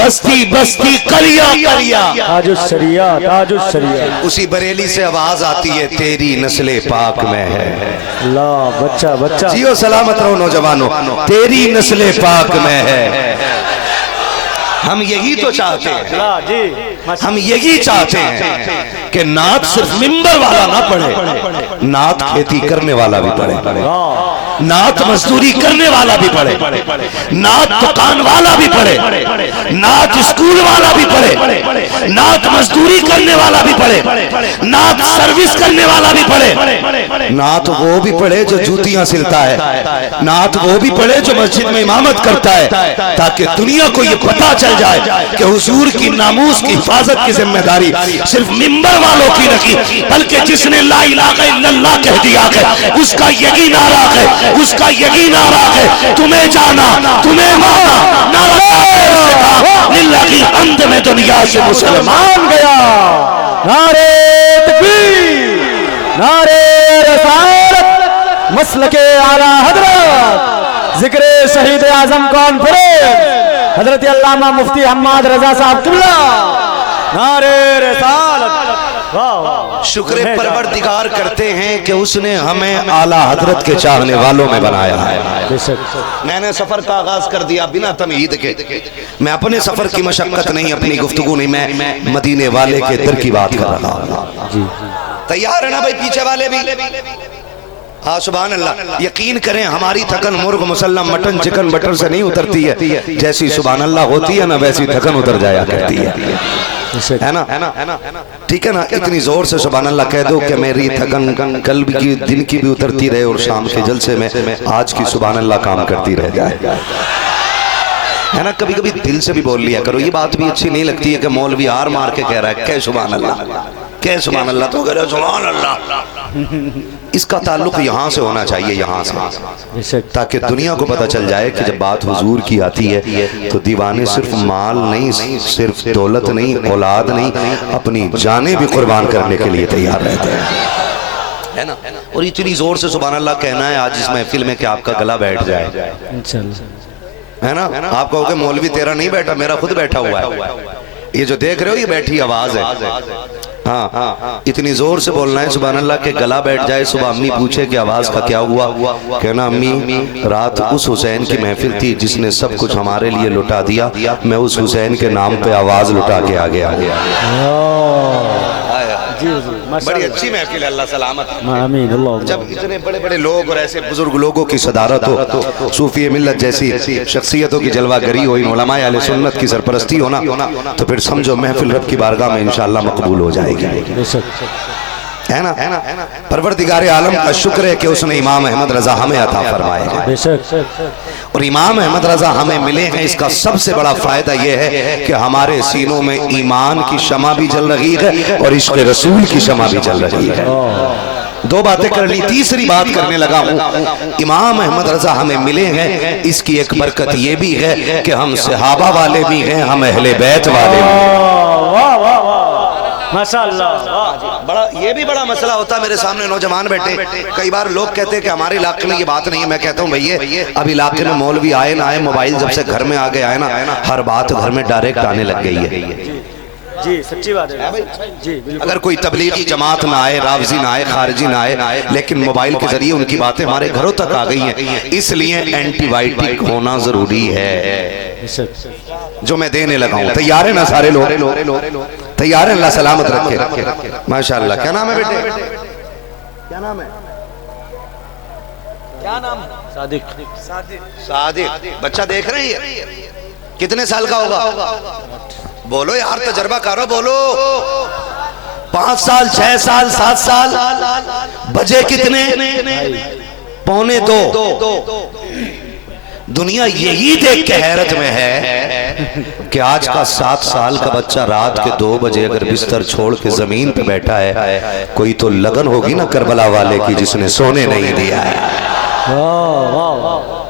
بستی بستی قریا قریا تاج الشریعہ تاج الشریعہ. اسی بریلی سے آواز آتی ہے تیری نسل پاک میں ہے. اللہ بچہ بچہ جیو سلامت رہو نوجوانوں، تیری نسل پاک میں ہے. ہم یہی تو چاہتے ہیں، ہم یہی چاہتے ہیں کہ نعت صرف منبر والا نہ پڑھے، نعت کھیتی کرنے والا بھی پڑھے، نعت مزدوری کرنے والا بھی پڑھے، نعت دکان والا بھی پڑھے، نعت اسکول والا بھی پڑھے، نعت مزدوری کرنے والا بھی پڑھے، نعت سروس کرنے والا بھی پڑھے، نعت وہ بھی پڑھے جو جوتیاں سلتا ہے، نعت وہ بھی پڑھے جو مسجد میں امامت کرتا ہے، تاکہ دنیا کو یہ پتہ چل جائے کہ حضور کی ناموس کی حفاظت کی ذمہ داری صرف منبر والوں کی نہیں، بلکہ جس نے لا الہ الا اللہ کہہ دیا ہے اس کا یہی نعرہ ہے، اس کا یہی نعرہ ہے تمہیں جانا تمہیں مانا نعرہ للہ الحمد میں دنیا سے مسلمان گیا. نعرہ تکبیر، نعرہ رسالت، مسلک اعلیٰ حضرت، ذکر شہید اعظم کانفرنس حضرت علامہ مفتی حماد رضا صاحب قبلہ. نعرہ رسالت. شکر پروردگار کرتے ہیں کہ اس نے ہمیں اعلیٰ حضرت کے چاہنے والوں میں بنایا ہے. میں نے سفر کا آغاز کر دیا بنا تمہید کے. میں اپنے سفر کی مشقت نہیں، اپنی گفتگو نہیں، میں مدینے والے کے در کی بات کر رہا ہوں. تیار ہے نا بھائی پیچھے والے بھی؟ ہاں سبحان اللہ. یقین کریں ہماری تھکن murgh musallam mutton chicken butter سے نہیں اترتی ہے، جیسی سبحان اللہ ہوتی ہے نا ویسی تھکن اتر جایا کرتی ہے نا. ٹھیک ہے نا؟ اتنی زور سے سبحان اللہ کہہ دو کہ میری تھکن کل کی دن کی بھی اترتی رہے اور شام کے جلسے میں آج کی سبحان اللہ کام کرتی رہ جائے. ہے نا؟ کبھی کبھی دل سے بھی بول لیا کرو. یہ بات بھی اچھی نہیں لگتی ہے کہ مولوی ہار مار کے کہہ رہا ہے کہ سبحان اللہ کہ سبحان اللہ تو کہہ رہا ہے سبحان اللہ. اس کا تعلق یہاں سے ہونا چاہیے، یہاں سے، تاکہ دنیا کو پتہ چل جائے کہ جب بات حضور کی آتی ہے تو دیوانے صرف مال نہیں، صرف دولت نہیں، اولاد نہیں، اپنی جانیں بھی قربان کرنے کے لیے تیار رہتے ہیں. ہے نا؟ اور اتنی زور سے سبحان اللہ کہنا ہے آج اس محفل میں کہ آپ کا گلا بیٹھ جائے. ہے نا؟ آپ کہو کہ مولوی تیرا نہیں بیٹھا، میرا خود بیٹھا ہوا ہے. یہ جو دیکھ رہے ہو یہ بیٹھی آواز ہے. ہاں اتنی زور سے بولنا ہے سبحان اللہ کہ گلا بیٹھ جائے. صبح امی پوچھے کہ آواز کا کیا ہوا، کہنا امی رات اس حسین کی محفل تھی جس نے سب کچھ ہمارے لیے لٹا دیا، میں اس حسین کے نام پہ آواز لٹا کے آگے آ گیا. بڑی اچھی محفل ہے، اللہ سلامت. جب اتنے بڑے بڑے لوگ اور ایسے بزرگ لوگوں کی صدارت ہو، صوفی ملت جیسی شخصیتوں کی جلوہ گری ہو، ان علماء اہل سنت کی سرپرستی ہونا، تو پھر سمجھو محفل رب کی بارگاہ میں انشاءاللہ مقبول ہو جائے گی. ہے نا؟ پروردگار عالم کا شکر ہے کہ اس نے امام احمد رضا ہمیں عطا فرمائے ہیں، اور امام احمد رضا ہمیں ملے ہیں. اس کا سب سے بڑا فائدہ یہ ہے کہ ہمارے سینوں میں ایمان کی شمع بھی جل رہی ہے اور عشق رسول کی شمع بھی جل رہی ہے. دو باتیں کر لی، تیسری بات کرنے لگا ہوں. امام احمد رضا ہمیں ملے ہیں، اس کی ایک برکت یہ بھی ہے کہ ہم صحابہ والے بھی ہیں، ہم اہل بیت والے بھی ہیں. بڑا یہ بھی بڑا مسئلہ ہوتا ہے. میرے سامنے نوجوان بیٹھے، کئی بار لوگ کہتے ہیں کہ ہمارے علاقے میں یہ بات نہیں ہے. میں کہتا ہوں بھئیے اب علاقے میں مولوی آئے نہ آئے، موبائل جب سے گھر میں آگے آئے نا، ہر بات گھر میں ڈائریکٹ آنے لگ گئی ہے. جی سچی بات ہے جی. اگر کوئی تبلیغی جماعت نہ آئے، رافضی نہ آئے، خارجی نہ آئے، لیکن موبائل کے ذریعے ان کی باتیں ہمارے گھروں تک آ گئی ہیں. اس لیے اینٹی بائیوٹک ہونا ضروری ہے جو میں دینے لگا ہوں. تیار ہیں نا سارے لوگ؟ تیار ہیں؟ اللہ سلامت رکھے. ماشاءاللہ. کیا نام ہے بیٹے؟ کیا نام ہے؟ کیا نام؟ صادق. بچہ دیکھ رہے ہیں؟ کتنے سال کا ہوگا؟ بولو یار، تجربہ کرو، بولو. 5 سال 6 سال 7 سال. بجے کتنے؟ 1:45. دنیا یہی دیکھ کے حیرت میں ہے کہ آج کا 7 سال کا بچہ رات کے 2 بجے اگر بستر چھوڑ کے زمین پہ بیٹھا ہے، کوئی تو لگن ہوگی نا کربلا والے کی جس نے سونے نہیں دیا ہے.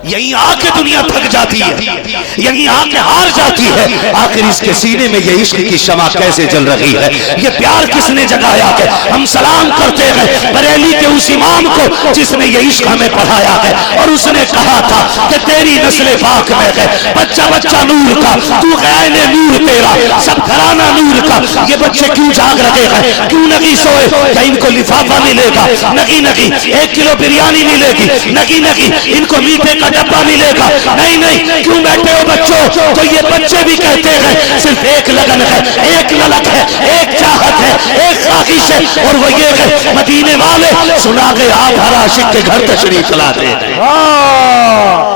یہیں آ کے دنیا تھک جاتی ہے، یہیں آ کے ہار جاتی ہے، آخر اس کے سینے میں یہ عشق کی شمع کیسے جل رہی ہے، یہ پیار کس نے جگایا ہے؟ ہم سلام کرتے ہیں بریلی کے اس امام کو جس نے یہ عشق ہمیں پڑھایا ہے، اور اس نے کہا تھا کہ تیری نسل پاک میں ہے بچہ بچہ نور کا، تو غین نور تیرا، سب گھرانہ نور کا، یہ بچے کیوں جاگ رہے ہیں، کیوں نہیں سوئے؟ کیا ان کو لفافہ ملے گا؟ نہیں نہیں، 1 کلو بریانی ملے گی؟ نہیں نہیں، ان کو میٹھے کا ڈبہ ملے گا؟ نہیں نہیں، کیوں بیٹھے ہو بچوں؟ تو یہ بچے بھی کہتے ہیں صرف ایک لگن ہے، ایک للک ہے، ایک چاہت ہے، ایک خواہش ہے، اور وہ یہ ہے مدینے والے سنا گئے آپ ہر عاشق کے گھر تشریف لاتے ہیں،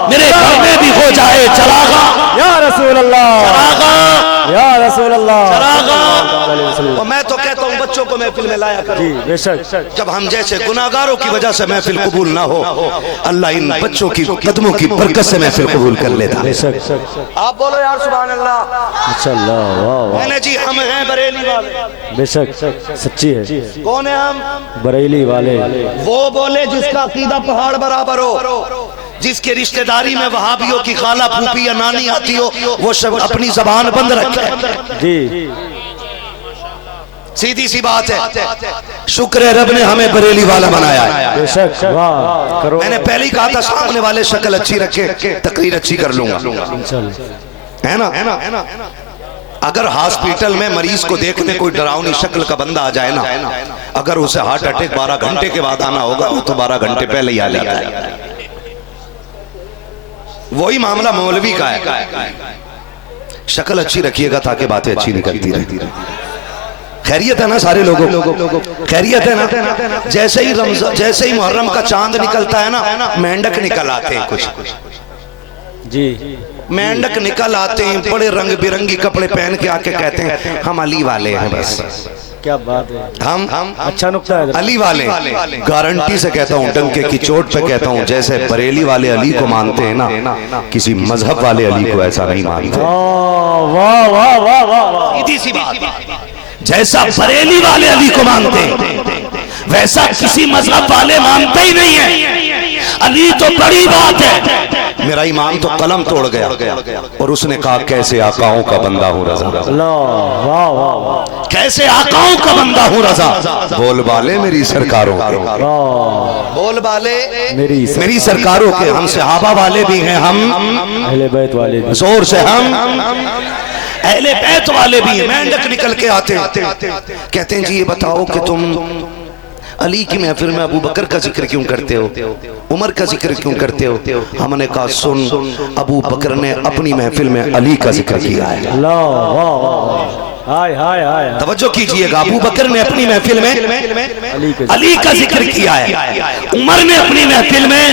میرے گھر میں بھی ہو جائے چراغا یا رسول اللہ، چراغا یا رسول اللہ، چراغا۔ اور میں تو کہتا ہوں بچوں کو محفل میں لایا کرو، جی بے شک، جب ہم جیسے گناہگاروں کی وجہ سے محفل قبول نہ ہو، اللہ ان بچوں کی قدموں کی برکت سے محفل قبول کر لیتا ہے۔ بے شک، آپ بولو یار سبحان اللہ۔ اچھا اللہ، واہ میں واہ، نے جی ہم ہیں بریلی والے۔ بے شک سچی ہے، کون ہیں ہم؟ بریلی والے، وہ بولے جس کا عقیدہ پہاڑ برابر ہو، جس کے رشتہ داری میں وہابیوں کی خالہ پھوپھی یا نانی آتی ہو، وہ سب اپنی زبان بند رکھے۔ جی سیدھی سی بات ہے، شکر ہے رب نے ہمیں بریلی والا بنایا ہے۔ بے شک، واہ کرو، میں نے پہلے ہی کہا تھا سامنے والے شکل اچھی رکھے تقریر اچھی کر لوں گا، انشاءاللہ، ہے نا؟ اگر ہاسپیٹل میں مریض کو دیکھنے کوئی ڈراؤنی شکل کا بندہ آ جائے نا، اگر اسے ہارٹ اٹیک 12 گھنٹے کے بعد آنا ہوگا وہ تو 12 گھنٹے پہلے ہی آ جاتا ہے۔ وہی معاملہ مولوی کا ہے، شکل اچھی رکھیے گا تاکہ باتیں اچھی نکلتی رہتی۔ خیریت ہے نا سارے لوگوں؟ خیریت ہے نا؟ جیسے ہی محرم کا چاند نکلتا ہے نا، مینڈک نکل آتے ہیں، کچھ جی مینڈک نکل آتے ہیں، بڑے رنگ برنگی کپڑے پہن کے آ کے کہتے ہیں ہم علی والے ہیں، بس کیا بات ہے، ہم اچھا نکتہ ہے، علی والے۔ گارنٹی سے کہتا ہوں، ڈنکے کی چوٹ پہ کہتا ہوں، جیسے بریلی والے علی کو مانتے ہیں نا، کسی مذہب والے علی کو ایسا نہیں مانتے۔ واہ واہ واہ واہ، سیدھی سی بات، جیسا بریلی والے علی کو مانتے ہیں ویسا کسی مذہب والے مانتے ہی نہیں ہیں۔ علی تو بڑی بات ہے۔ میرا امام تو قلم توڑ گیا اور اس نے کہا کیسے آقاؤں کا بندہ ہوں رضا، اللہ، واہ واہ واہ، کیسے آقاؤں کا بندہ ہوں رضا، بول بالے میری سرکاروں کے، بول بالے میری سرکاروں کے، ہم صحابہ والے بھی ہیں، ہم اہل بیت والے بھی، زور سے ہم اہل بیت والے بھی ہیں۔ مینڈک نکل کے آتے ہیں، کہتے ہیں جی یہ بتاؤ کہ تم علی کی محفل میں ابو بکر کا ذکر کیوں کرتے ہو، عمر کا ذکر کیوں کرتے ہو؟ ہم نے کہا سن، ابو بکر نے اپنی محفل میں علی کا ذکر کیا ہے۔ اللہ، واہ واہ، ہائے ہائے ہائے، توجہ کیجئے گا، ابو بکر نے اپنی محفل میں علی کا ذکر کیا ہے، عمر نے اپنی محفل میں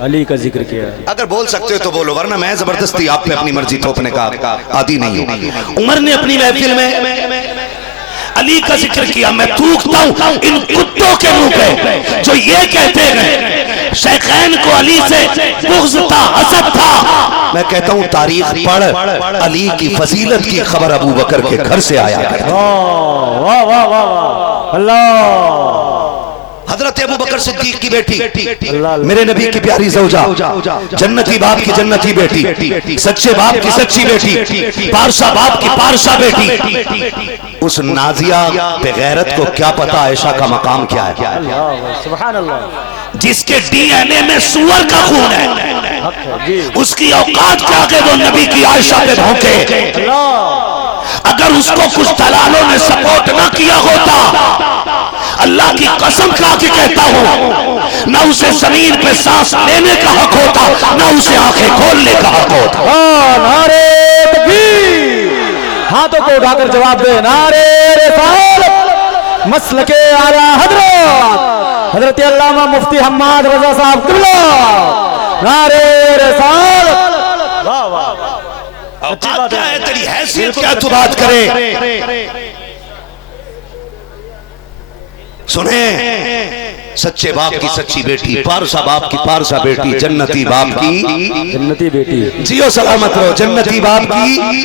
علی کا ذکر کیا ہے۔ اگر بول سکتے ہو تو بولو، ورنہ میں زبردستی آپ پہ اپنی مرضی تھوپنے کا عادی نہیں ہوں۔ عمر نے اپنی محفل میں علی کا ذکر کیا۔ میں تھوکتا ہوں ان کتوں کے منہ پہ جو یہ کہتے ہیں شیخین کو علی سے بغض تھا، حسد تھا۔ میں کہتا ہوں تاریخ پڑھ، علی کی فضیلت کی خبر ابو بکر کے گھر سے آیا کرتی۔ واہ واہ واہ واہ، اللہ، حضرت ابو بکر صدیق کی بیٹی، میرے نبی کی پیاری زوجہ، جنتی باپ کی جنتی بیٹی، سچے باپ کی سچی بیٹی، پارسا باپ کی پارسا بیٹی، اس نازیہ بے غیرت کو کیا پتا عائشہ کا مقام کیا ہے، سبحان اللہ، جس کے ڈی این اے میں سور کا خون ہے، اس کی اوقات کیا کہ وہ نبی کی عائشہ پہ بھونکے۔ اگر اس کو کچھ دلالوں نے سپورٹ نہ کیا ہوتا، اللہ کی قسم کھا کے کہتا ہوں، نہ اسے زمین پہ سانس لینے کا حق ہوتا، نہ اسے آنکھیں کھولنے کا حق ہوتا۔ نعرہ تکبیر، ہاتھوں کو اٹھا کر جواب دے، نعرہ رسالت، مسلک اعلیٰ حضرت حضرت علامہ مفتی حماد رضا صاحب قبلہ، نعرہ رسالت، واہ واہ، اوقات کیا ہے تیری حیثیت کیا تو بات کرے؟ سنیں، سچے باپ کی سچی بیٹی، پارسا باپ کی پارسا بیٹی، جنتی باپ کی جنتی بیٹی، جیو سلامت رہو، جنتی باپ کی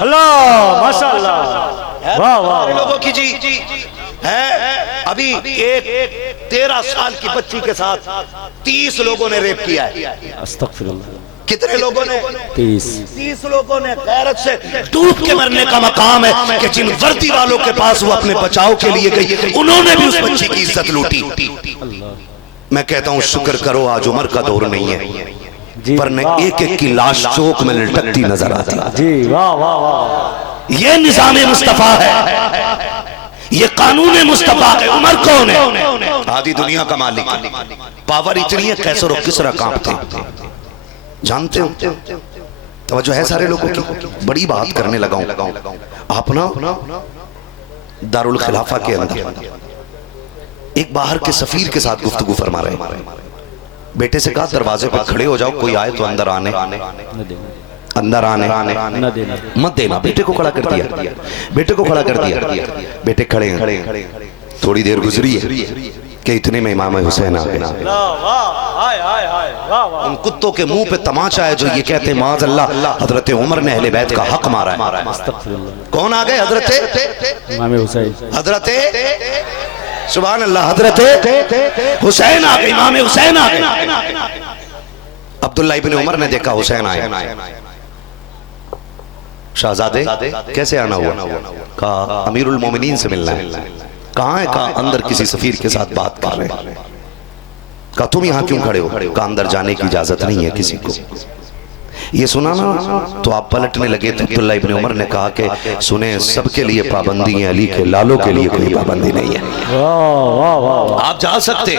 اللہ ماشاءاللہ واہ واہ لوگوں کی جی ہے ابھی ایک 13 سال کی بچی کے ساتھ 30 لوگوں نے ریپ کیا ہے. استغفر اللہ. کتنے لوگوں نے؟ 30 لوگوں نے. غیرت سے ڈوب کے مرنے کا مقام ہے کہ جن وردی والوں کے پاس وہ اپنے بچاؤ کے لیے گئی انہوں نے بھی اس بچی کی عزت لوٹی. میں کہتا ہوں شکر کرو آج عمر کا دور نہیں ہے ورنہ ایک ایک کی لاش چوک میں لٹکتی نظر آتی. جی واہ واہ واہ. یہ نظام مصطفیٰ ہے, یہ قانون مصطفیٰ ہے. عمر کون ہے؟ آدھی دنیا کا مالک. پاور اتنی ہے کیسر و کسرا کانپتے جانتے ہو. توجہ ہے سارے لوگوں کی. بڑی بات کرنے لگا ہوں. آپ نا دارالخلافہ کے اندر ایک باہر کے سفیر کے ساتھ گفتگو فرما رہے ہیں. بیٹے سے کہا دروازے پہ کھڑے ہو جاؤ, کوئی آئے تو اندر آنے مت دینا. بیٹے کو کھڑا کر دیا. بیٹے کھڑے ہیں. تھوڑی دیر گزری ہے کہ اتنے میں امام حسین آ گئے. ان کتوں کے منہ پہ تماچا ہے جو یہ کہتے ہیں معاذ اللہ حضرت عمر نے اہل بیت کا حق مارا ہے. کون آ گئے؟ حضرت امام حسین. حضرت سبحان اللہ حضرت حسین آ گئے. امام حسین آ گئے. عبداللہ ابن عمر نے دیکھا حسین آئے. شہزادے کیسے آنا ہوا؟ کہا امیر المومنین سے ملنا ہے. کہاں ہے؟ کہا اندر کسی سفیر کے ساتھ بات کر رہے ہیں. کہا تم یہاں کیوں کھڑے ہو؟ کہا اندر جانے کی اجازت نہیں ہے کسی کو. یہ سنا نا تو آپ پلٹنے لگے. تو عبداللہ ابن عمر نے کہا کہ سنیں سب کے لیے پابندی ہے, علی کے لالوں کے لیے کوئی پابندی نہیں ہے. آپ جا سکتے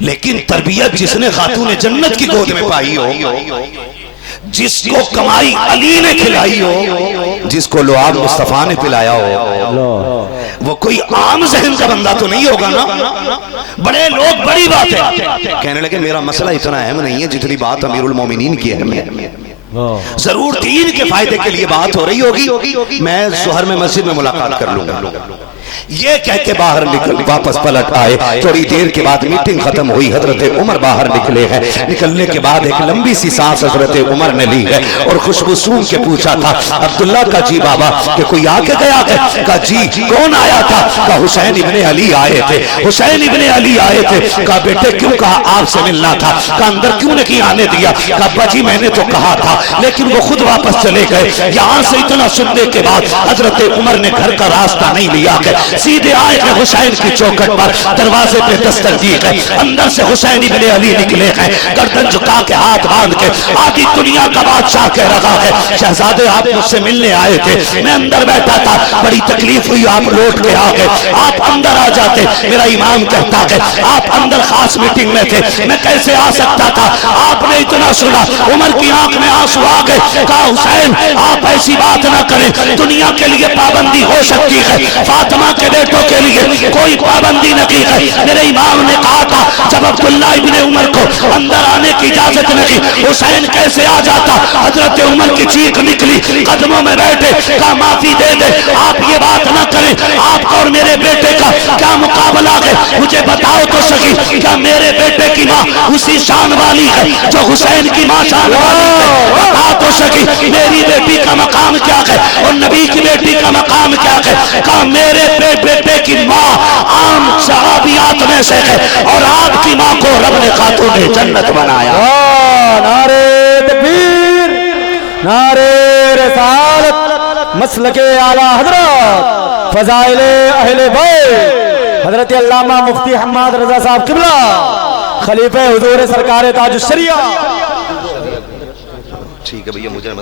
لیکن تربیت جس نے خاتون جنت کی گود میں پائی ہو, جس کو کمائی علی نے کھلائی ہو, جس کو لعاب مصطفیٰ نے پلایا ہو, وہ کوئی عام ذہن کا بندہ تو نہیں ہوگا نا. بڑے لوگ بڑی بات ہے کہنے لگے میرا مسئلہ اتنا اہم نہیں ہے جتنی بات امیر المومنین کی اہمیت ہے. ضرور دین کے فائدے کے لیے بات ہو رہی ہوگی, میں ظہر میں مسجد میں ملاقات کر لوں گا. یہ کہہ کے باہر نکل واپس پلٹ آئے. تھوڑی دیر کے بعد میٹنگ ختم ہوئی. حضرت عمر باہر نکلے ہیں. نکلنے کے بعد ایک لمبی سی سانس حضرت عمر نے لی ہے اور خوشبو سونگ کے پوچھا تھا عبداللہ کا جی بابا کہ کوئی آ کے گیا ہے؟ کہا جی. کون آیا تھا؟ کہا حسین ابن علی آئے تھے. حسین ابن علی آئے تھے. کہا بیٹے کیوں کہا آپ سے ملنا تھا؟ کہا اندر کیوں نہیں آنے دیا؟ کہا ابا جی میں نے تو کہا تھا لیکن وہ خود واپس چلے گئے. یہاں سے اتنا سننے کے بعد حضرت عمر نے گھر کا راستہ نہیں لیا کہ سیدھے آئے کہ حسین کی چوکٹ پر دروازے پہ دستک دی گئی. اندر سے حسین ابن علی نکلے ہیں گردن جھکا کے ہاتھ باندھ کے. آدھی دنیا کا بادشاہ کہہ رہا ہے شہزادے آپ مجھ سے ملنے آئے تھے, میں اندر بیٹھا تھا, بڑی تکلیف ہوئی, آپ لوٹ کے آ گئے. آپ اندر آ جاتے. میرا امام کہتا ہے آپ اندر خاص میٹنگ میں تھے, میں کیسے آ سکتا تھا؟ آپ نے اتنا سنا. عمر کی آنکھ میں آنسو آ گئے. کہا حسین آپ ایسی بات نہ کریں, دنیا کے لیے پابندی ہو سکتی ہے, فاطمہ کے بیٹوں کے لیے کوئی پابندی نہ کی ہے. میرے امام نے کہا تھا جب عبداللہ ابن عمر کو اندر آنے کی اجازت نہیں, حسین کیسے آ جاتا؟ حضرت عمر کی چیخ نکلی, قدموں میں بیٹھے. کہا معافی دے دے, آپ یہ بات نہ کریں. آپ کا اور میرے بیٹے کا کیا مقابلہ ہے؟ مجھے بتاؤ تو سکی کیا میرے بیٹے کی ماں اسی شان والی ہے جو حسین کی ماں شان والی ہے؟ بتا تو سکی میری بیٹی کا مقام کیا ہے اور نبی کی بیٹی کا مقام کیا ہے؟ کہا میرے بیٹے کی ماں عام صحابیات میں سے ہے اور آپ کی ماں کو رب نے خاتون جنت بنایا. نعرہ تکبیر, نعرہ رسالت, مسلک اعلی حضرت, فضائل اہل بیت حضرت علامہ مفتی حماد رضا صاحب قبلہ, خلیفہ حضور سرکار تاج الشریعہ. ٹھیک ہے بھئیہ مجھے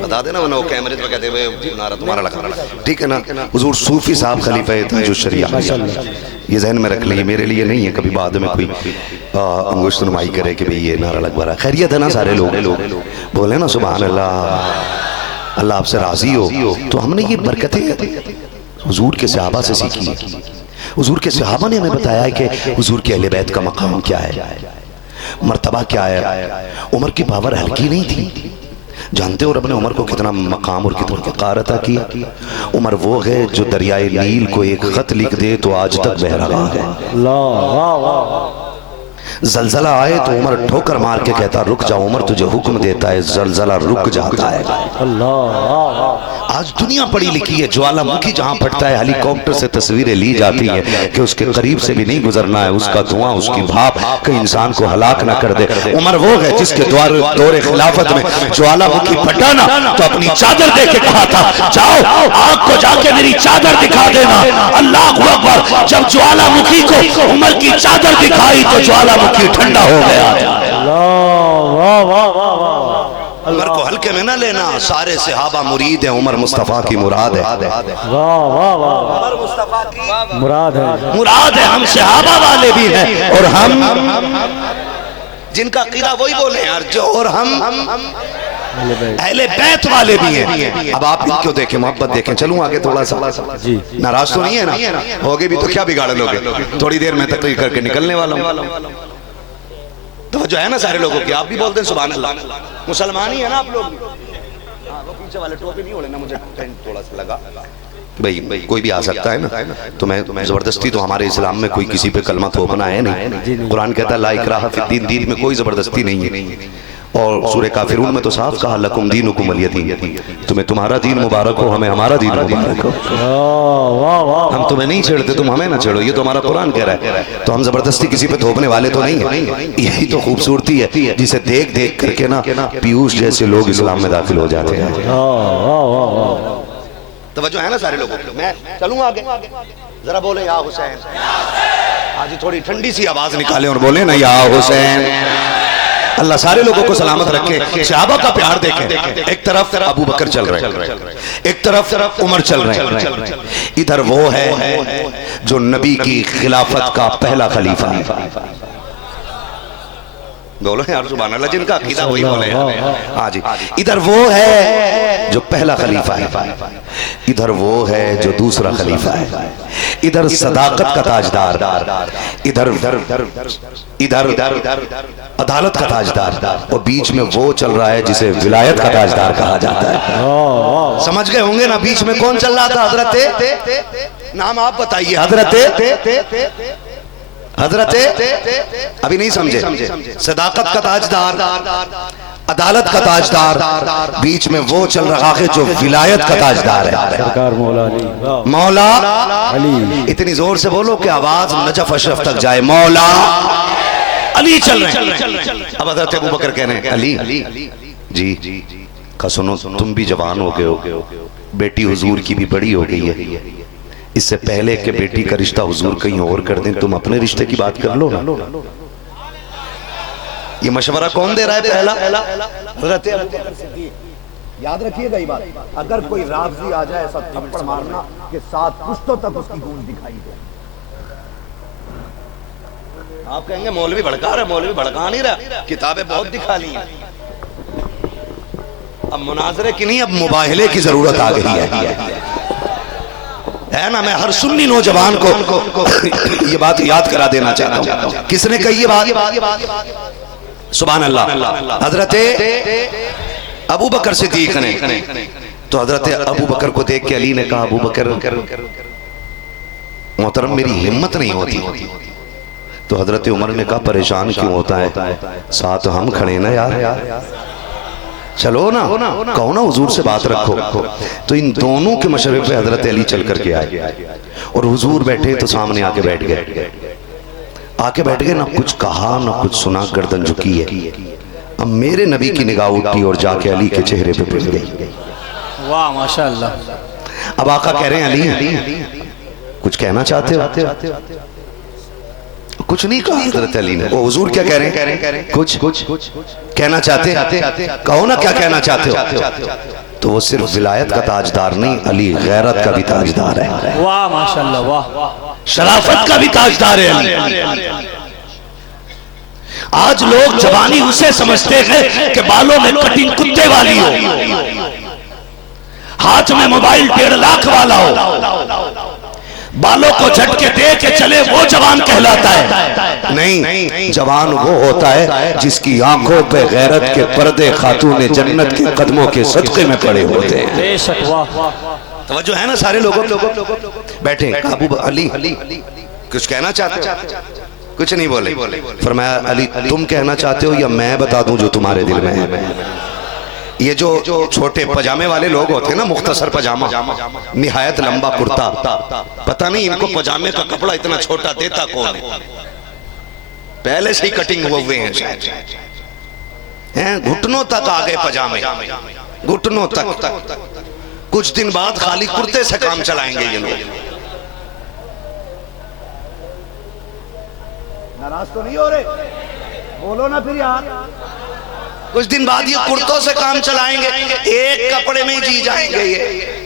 بتا دینا ورنہ وہ کیمرے پہ کہتے ہوئے نعرہ تمہارا لگا. ٹھیک ہے نا. حضور صوفی صاحب خلیفہ تاج الشریعہ, یہ ذہن میں رکھ لیں, میرے لیے نہیں ہے کبھی بعد میں کوئی انگشت نمائی کرے کہ بھئی یہ نعرہ لگوا رہا ہے. خیریت ہے نا سارے لوگ بولے نا سبحان اللہ, اللہ آپ سے راضی ہو. تو ہم نے یہ برکتیں حضور کے صحابہ سے سیکھی. حضور کے صحابہ نے ہمیں بتایا ہے کہ حضور کے اہل بیت کا مقام کیا ہے, مرتبہ کیا ہے. عمر کی پاور ہلکی نہیں تھی. جانتے ہو رب نے عمر کو کتنا مقام اور کتنا وقار عطا کیا. عمر وہ ہے جو دریائے نیل کو ایک خط لکھ دے تو آج تک بہ رہا ہے. زلزلہ آئے تو عمر ٹھوکر مار کے کہتا رک جا عمر تجھے حکم دیتا ہے زلزلہ رک جاتا ہے. آج دنیا پڑھی لکھی ہے جوالا مکھی جہاں پھٹتا ہے ہیلی کاپٹر سے تصویریں لی جاتی ہیں کہ اس کے قریب سے بھی نہیں گزرنا ہے, اس کا دھواں اس کی بھاپ کہیں انسان کو ہلاک نہ کر دے. عمر وہ ہے جس کے دور خلافت میں جوالا مکھی پھٹا نا تو اپنی چادر دے کے کہا تھا جاؤ آگ کو جا کے میری چادر دکھا دینا. اللہ اکبر, جب جوالا مکھی کو عمر کی چادر دکھائی تو جوالا مکھی ٹھنڈا ہو گیا. عمر کو ہلکے میں نہ لینا, سارے صحابہ مرید ہیں, عمر مصطفیٰ کی مراد ہے. عمر مصطفیٰ کی مراد ہے, ہم صحابہ والے بھی ہیں اور ہم جن کا عقیدہ وہی بولے یار جو, اور ہم اہل بیت والے بھی ہیں. اب آپ ان کو دیکھیں, محبت دیکھیں. چلوں آگے تھوڑا سا, ناراض تو نہیں ہے نا؟ ہوگے بھی تو کیا بگاڑ لوگے, تھوڑی دیر میں تقریر کر کے نکلنے والا ہوں. توجہ ہے نا سارے لوگوں کی؟ آپ بھی بولتے ہیں سبحان اللہ, مسلمان ہی ہے نا آپ لوگ. وہ پیچھے والے ٹوپی نہیں اڑے نا, مجھے تھوڑا سا لگا بھئی کوئی بھی آ سکتا ہے نا, تو میں زبردستی تو ہمارے اسلام میں کوئی کسی پہ کلمہ تھوپنا ہے نہیں. قرآن کہتا ہے لا اکراہ فی الدین, دین میں کوئی زبردستی نہیں ہے. اور سورہ کافرون میں تو صاف کہا لکم دینکم ولی دین, تمہیں تمہارا دین مبارک ہو, ہمیں ہمارا دین مبارک ہو. ہم تمہیں نہیں چھیڑتے, تم ہمیں نہ چھیڑو, یہ تو ہمارا قرآن کہہ رہا ہے. تو ہم زبردستی کسی پہ تھوپنے والے تو نہیں ہیں. یہی تو خوبصورتی ہے جسے دیکھ دیکھ کر کے نا پیوش جیسے لوگ اسلام میں داخل ہو جاتے ہیں. توجہ ہے نا سارے لوگوں کو؟ میں چلوں آگے, ذرا بولیں یا حسین. آج تھوڑی ٹھنڈی سی آواز نکالیں اور بولیں نا یا حسین. اللہ سارے لوگوں کو سلامت رکھے. صحابہ کا پیار دیکھیں, ایک طرف ابو بکر چل رہے ہیں, ایک طرف عمر چل رہے ہیں. ادھر وہ ہے جو نبی کی خلافت کا پہلا خلیفہ ہے. بولو یار سبحان اللہ, جن کا عقیدہ وہی بولے. ہاں جی, ادھر وہ ہے جو پہلا خلیفہ ہے, ادھر وہ ہے جو دوسرا خلیفہ ہے. ادھر صداقت کا تاجدار, ادھر عدالت کا تاجدار, اور بیچ میں وہ چل رہا ہے جسے ولایت کا تاجدار کہا جاتا ہے. سمجھ گئے ہوں گے نا بیچ میں کون چل رہا تھا؟ حضرت, نام آپ بتائیے. حضرت ابھی نہیں سمجھے, صداقت کا تاجدار, عدالت کا تاجدار, بیچ میں وہ چل رہا ہے جو ولایت کا تاجدار ہے. مولا علی. اتنی زور سے بولو کہ آواز نجف اشرف تک جائے. مولا علی چل رہے ہیں. اب حضرت ابو بکر کہہ رہے ہیں علی جی کا سنو, تم بھی جوان ہو گئے ہو, بیٹی حضور کی بھی بڑی ہو گئی ہے, اس سے پہلے کہ بیٹی کا رشتہ حضور کہیں اور کر دیں تم اپنے رشتے کی بات کر لو نا. یہ مشورہ کون دے رہا ہے پہلا؟ حضرت ابو بکر صدیق. یاد رکھیے گا یہ بات, اگر کوئی رافضی آ جائے ایسا تھپڑ مارنا کہ 7 پشتوں تک اس کی گونج دکھائی دے. آپ کہیں گے مولوی بھڑکا رہا ہے, مولوی بھڑکا نہیں رہا, کتابیں بہت دکھا لی ہیں. اب مناظرے کی نہیں, اب مباہلے کی ضرورت آ گئی ہے نا. میں ہر سنی نوجوان کو یہ بات یاد کرا دینا چاہتا ہوں. کس نے کہی یہ بات؟ سبحان اللہ. حضرت ابو بکر صدیق نے. تو حضرت ابو بکر کو دیکھ کے علی نے کہا ابو بکر محترم میری ہمت نہیں ہوتی. تو حضرت عمر نے کہا پریشان کیوں ہوتا ہے, ساتھ ہم کھڑے نا یار, چلو نا, کہو نا حضور سے بات رکھو. تو ان دونوں کے مشورے پہ حضرت علی چل کر کے آئے, اور حضور بیٹھے تو سامنے آ کے بیٹھ گئے, نہ کچھ کہا نہ کچھ سنا, گردن جھکی ہے. اب میرے نبی کی نگاہ اٹھی اور جا کے علی کے چہرے پہ پڑ گئی. واہ ماشاءاللہ. اب آقا کہہ رہے ہیں علی کچھ کہنا چاہتے ہو؟ کچھ نہیں کہا حضرت علی نے. وہ حضور کیا کہہ رہے ہیں؟ کچھ کہنا چاہتے ہیں, کہو نا کیا کہنا چاہتے ہو. تو وہ صرف ولایت کا تاجدار نہیں, علی غیرت کا بھی تاجدار ہے. واہ ماشاءاللہ, واہ شرافت کا بھی تاجدار ہے علی. آج لوگ جوانی اسے سمجھتے ہیں کہ بالوں میں کٹنگ کتے والی ہو, ہاتھ میں موبائل 1.5 لاکھ والا ہو, بالوں کو جھٹکے دے کے چلے وہ جوان کہلاتا ہے. نہیں, جوان وہ ہوتا ہے جس کی آنکھوں پہ غیرت کے پردے خاتون جنت کے قدموں کے صدقے میں پڑے ہوتے ہیں. توجہ ہے نا سارے لوگوں. بیٹھے ابو علی کچھ کہنا چاہتے ہو؟ کچھ نہیں بولے. فرمایا علی تم کہنا چاہتے ہو یا میں بتا دوں جو تمہارے دل میں ہے؟ یہ جو چھوٹے پجامے والے لوگ ہوتے ہیں نا، مختصر پجامہ، نہایت لمبا کرتا، پتہ نہیں ان کو پجامے کا کپڑا اتنا چھوٹا دیتا کون ہے، پہلے سے ہی کٹنگ ہوئے ہیں شاید، گھٹنوں تک آگئے پجامے، گھٹنوں تک. کچھ دن بعد خالی کرتے سے کام چلائیں گے یہ لوگ. ناراض تو نہیں ہو رہے؟ بولو نا پھر یار. کچھ دن بعد یہ کرتوں سے کام چلائیں گے، ایک کپڑے میں جی جائیں گے یہ.